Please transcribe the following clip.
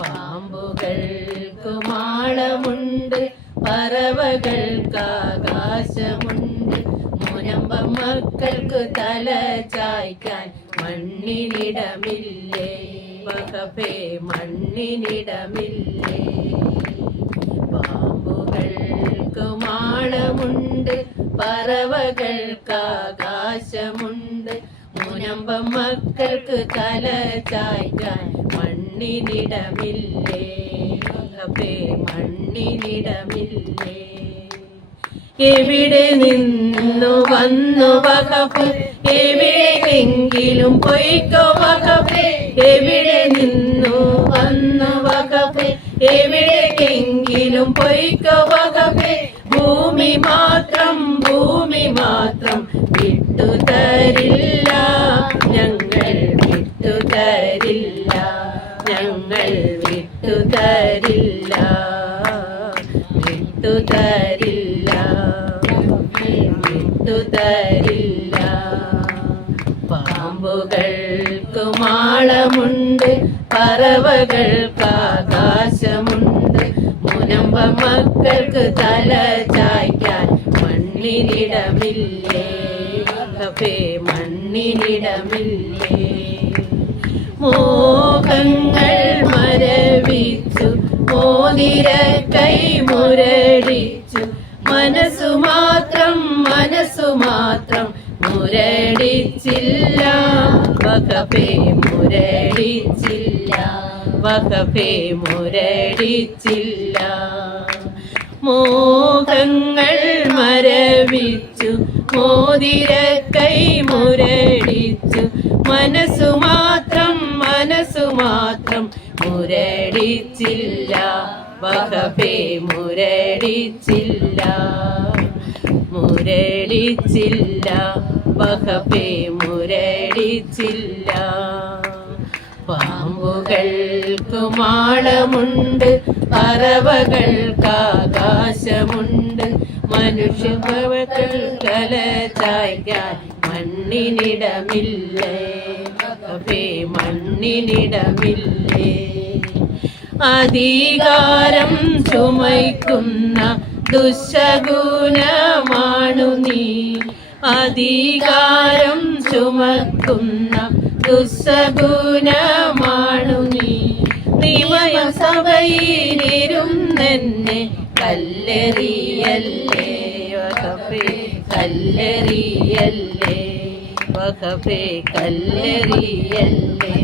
പാമ്പുകൾക്കു മാളമുണ്ട്, പറവകൾക്ക് ആകാശമുണ്ട്, മുനമ്പ മക്കൾക്ക് തല ചായ്ക്കാൻ മണ്ണിനിടമില്ലേ, വഖഫേ മണ്ണിനിടമില്ലേ. പാമ്പുകൾക്കു മാളമുണ്ട്, പറവകൾക്ക് ആകാശമുണ്ട്, മുനമ്പ മക്കൾക്ക് തല ചായ്ക്കാൻ മണ്ണിനിടമില്ലേ, വഖഫേ മണ്ണിനിടമില്ലേ. എവിടെ നിന്നു വന്നു വഖഫ്, എവിടെയെങ്കിലും പൊയ്ക്കോ വഖഫ്, എവിടെ നിന്നു വന്നു വഖഫ്, എവിടെയെങ്കിലും പൊയ്ക്കോ വഖഫ്. ഭൂമി മാത്രം വിട്ടുതരില്ല, ഞങ്ങൾ വിട്ടുതരില്ല, ഞങ്ങൾ വിട്ടുതരില്ല, വിട്ടുതരില്ല, വിട്ടുതരില്ല. പാമ്പുകൾക്ക് മാളമുണ്ട്, പറവകൾക്ക് ആകാശമുണ്ട്, മുനമ്പ മക്കൾക്ക് തല ചായ്ക്കാൻ മണ്ണിനിടമില്ലേ, വഖഫേ മണ്ണിനിടമില്ലേ. മോഹങ്ങൾ മരവിച്ചു, മോതിര കൈ മുരടിച്ചു, മനസ്സു മാത്രം മുരടിച്ചില്ല, വഖഫേ മുരടിച്ചില്ല, വഖഫേ മുരടിച്ചില്ല. മോഹങ്ങൾ മരവിച്ചു, മോതിര കൈ മുരടിച്ചു, മനസ്സു മാത്രം മുരടിച്ചില്ല, വഖഫേ മുരടിച്ചില്ല, മുരടിച്ചില്ല, വഖഫേ മുരടിച്ചില്ല. പാമ്പുകൾക്ക് മാളമുണ്ട്, പറവകൾക്ക് ആകാശമുണ്ട്, മനുഷ്യവകൾ തല ചായ്ക്കാൻ മണ്ണിനിടമില്ലേ, വഖഫേ മണ്ണിനിടമില്ലേ. അധികാരം ചുമയ്ക്കുന്ന ദുശകുനമാണു നീ, അധികാരം ചുമക്കുന്ന ദുസ്സഗുണമാണു നീ. നിയമസഭയിലിരുന്നെന്നെ കല്ലെറിയല്ലേ, വഖഫേ കല്ലെറിയല്ലേ, വഖഫേ കല്ലെറിയല്ലേ.